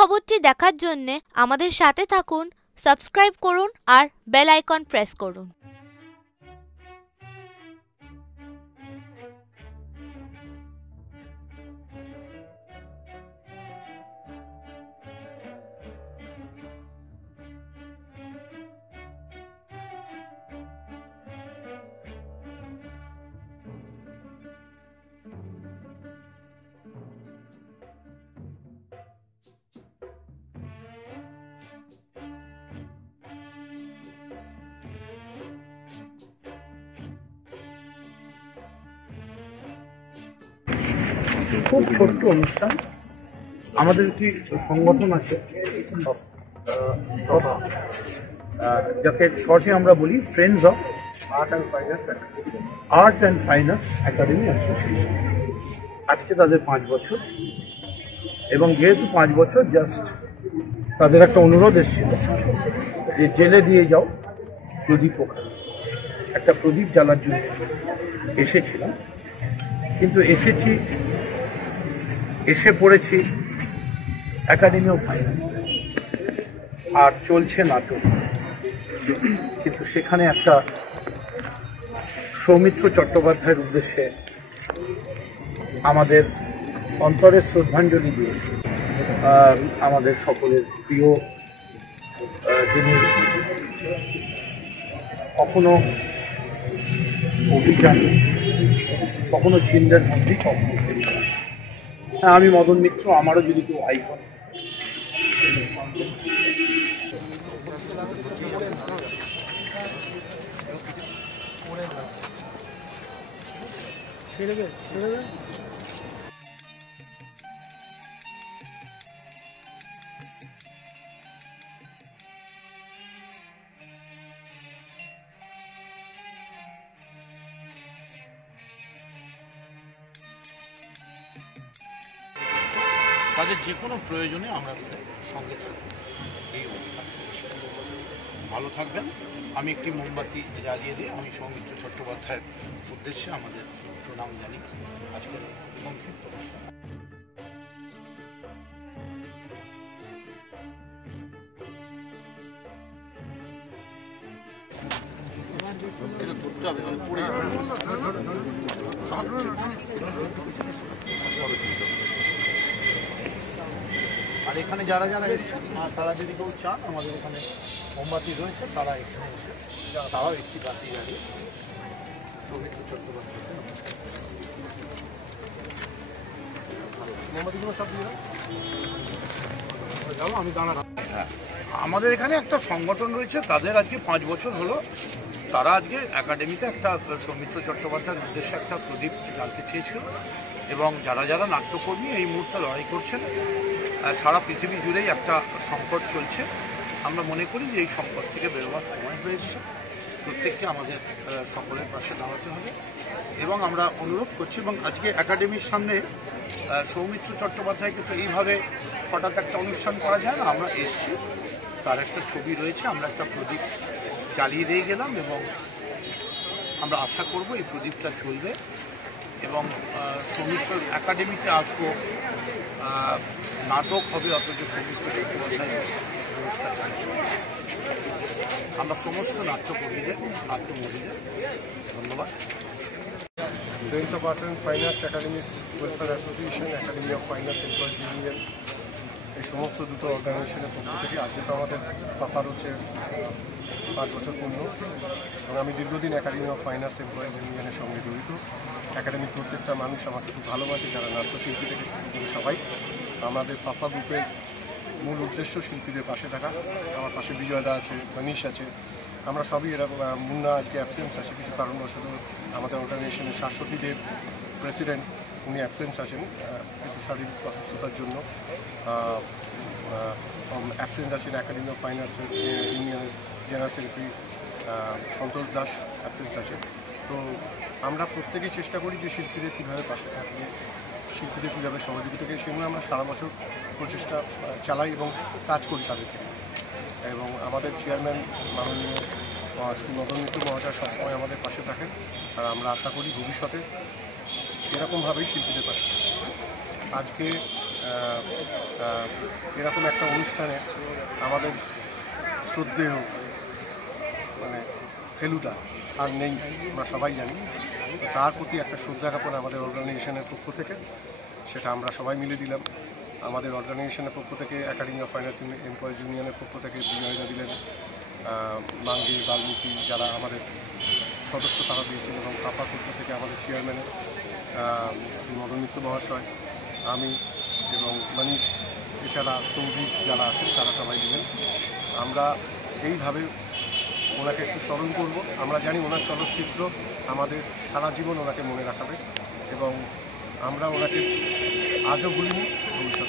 খবরটি দেখার জন্যে আমাদের সাথে থাকুন, সাবস্ক্রাইব করুন আর বেল আইকন প্রেস করুন। খুব ছোট্ট অনুষ্ঠান। আমাদের একটি সংগঠন আছে যাকে শর্টে আমরা বলি friends of art and fine arts academy association. আজকে তাদের 5 বছর, এবং যেহেতু 5 বছর জাস্ট তাদের একটা অনুরোধ এসেছিল যে জেলে দিয়ে যাও প্রদীপ, ওখানে একটা প্রদীপ জ্বালার জন্য এসেছিলাম। কিন্তু এসে পড়েছি একাডেমি অফ ফাইন আর্টস, আর চলছে নাটক। কিন্তু সেখানে একটা সৌমিত্র চট্টোপাধ্যায়ের উদ্দেশ্যে আমাদের অন্তরের শ্রদ্ধাঞ্জলি দিয়ে আমাদের সকলের প্রিয়, যিনি কখনো অভিযান, কখনো ঝিন্দের মন্ত্রী, কখনো হ্যাঁ, আমি মদন মিত্র, আমারও যদি কেউ আইকন তাদের যে কোনো প্রয়োজনে আমরা তাদের সঙ্গে থাকব, এই অধিকার। ভালো থাকবেন। আমি একটি মোমবাতি জ্বালিয়ে দিয়ে আমি সৌমিত্র চট্টোপাধ্যায়ের উদ্দেশ্যে আমাদের প্রণাম জানি আজকের সংক্ষিপ্ত ভাষণ। আর এখানে যারা যারা এসেছেন তারা যদি কেউ চান, আমাদের এখানে মোমবাতি রয়েছে, তারা এখানে এসে তারাও একটি বাতি জ্বালিয়ে সৌমিত্র চট্টোপাধ্যায়কে মোমবাতিগুলো সব দিয়ে যাবো আমি দাঁড়ালাম। হ্যাঁ, আমাদের এখানে একটা সংগঠন রয়েছে, তাদের আজকে 5 বছর হলো। তারা আজকে একাডেমিতে একটা সৌমিত্র চট্টোপাধ্যায়ের উদ্দেশ্যে একটা প্রদীপ জ্বালতে চেয়েছিল, এবং যারা যারা নাট্যকর্মী এই মুহূর্তে লড়াই করছেন, সারা পৃথিবী জুড়েই একটা সংকট চলছে। আমরা মনে করি যে এই সংকট থেকে বেরোবার সময় হয়েছে, প্রত্যেককে আমাদের সকলের পাশে দাঁড়াতে হবে। এবং আমরা অনুরোধ করছি, এবং আজকে একাডেমির সামনে সৌমিত্র চট্টোপাধ্যায়কে তো এইভাবে হঠাৎ একটা অনুষ্ঠান করা যায় না। আমরা এসছি, তার একটা ছবি রয়েছে, আমরা একটা প্রদীপ জ্বালিয়ে দিয়ে গেলাম, এবং আমরা আশা করব এই প্রদীপটা চলবে। এবং সৌমিত্র একাডেমিতে আসবো, নাটক হবে, অথচ সৌমিত্র চট্টোপাধ্যায় পুরস্কার জানছে। আমরা সমস্ত নাট্যকর্মীদের, নাট্যমোদীদের ধন্যবাদ। Friends of art and fine arts academies welfare association, academy of fine arts employees union, এই সমস্ত দুটো অর্গানাইজেশনের পক্ষ থেকে আজকে তো আমাদের ফাফার হচ্ছে 5 বছর পূর্ণ, এবং আমি দীর্ঘদিন academy of fine arts employees ইউনিয়নের সঙ্গে জড়িত। একাডেমির প্রত্যেকটা মানুষ আমাকে খুব ভালোবাসে, যারা নাট্যশিল্পী থেকে শুরু করে সবাই। আমাদের ফাফা গ্রুপের মূল উদ্দেশ্য শিল্পীদের পাশে থাকা। আমার পাশে বিজয়দা আছে, মানিশ আছে, আমরা সবই এরকম। মুন্না আজকে অ্যাবসেন্স আছে কিছু কারণবশত, আমাদের অর্গানাইজেশনের শাশ্বতীদের প্রেসিডেন্ট, উনি অ্যাবসেন্স আছেন কিছু শারীরিক অসুস্থতার জন্য। অ্যাবসেন্স আছেন একাডেমি অফ ফাইন আর্টস ইউনিয়নের জেনারেল সেক্রেটারি সন্তোষ দাস, অ্যাবসেন্স আছে। তো আমরা প্রত্যেকেই চেষ্টা করি যে শিল্পীদের কীভাবে পাশে থাকবে, শিল্পীদের কীভাবে সহযোগিতা করে, সেগুলো আমরা সারা বছর প্রচেষ্টা চালাই এবং কাজ করি তাদেরকে। এবং আমাদের চেয়ারম্যান মাননীয় শ্রী মদন মিত্র মহাশয় সবসময় আমাদের পাশে থাকেন, আর আমরা আশা করি ভবিষ্যতে এরকমভাবেই শিল্পীদের পাশে থাকবে। আজকে এরকম একটা অনুষ্ঠানে আমাদের শ্রদ্ধেয় মানে ফেলুদা আর নেই, আমরা সবাই জানি। তার প্রতি একটা শ্রদ্ধা জ্ঞাপন আমাদের অর্গানাইজেশনের পক্ষ থেকে, সেটা আমরা সবাই মিলে দিলাম। আমাদের অর্গানাইজেশনের পক্ষ থেকে academy of fine arts employees ইউনিয়নের পক্ষ থেকে বিজয়ীরা দিলেন, মাঙ্গি বাল্মীকি যারা আমাদের সদস্য তারা দিয়েছেন, এবং কাপার পক্ষ থেকে আমাদের চেয়ারম্যানের শ্রী মদন মিত্র মহাশয়, আমি এবং মানিক, এছাড়া সৌভিক যারা আছেন তারা সবাই দিলেন। আমরা এইভাবে ওনাকে একটু স্মরণ করব। আমরা জানি ওনার চলচ্চিত্র আমাদের সারা জীবন ওনাকে মনে রাখাবে, এবং আমরা ওনাকে আজও ভুলিনি, ভবিষ্যতে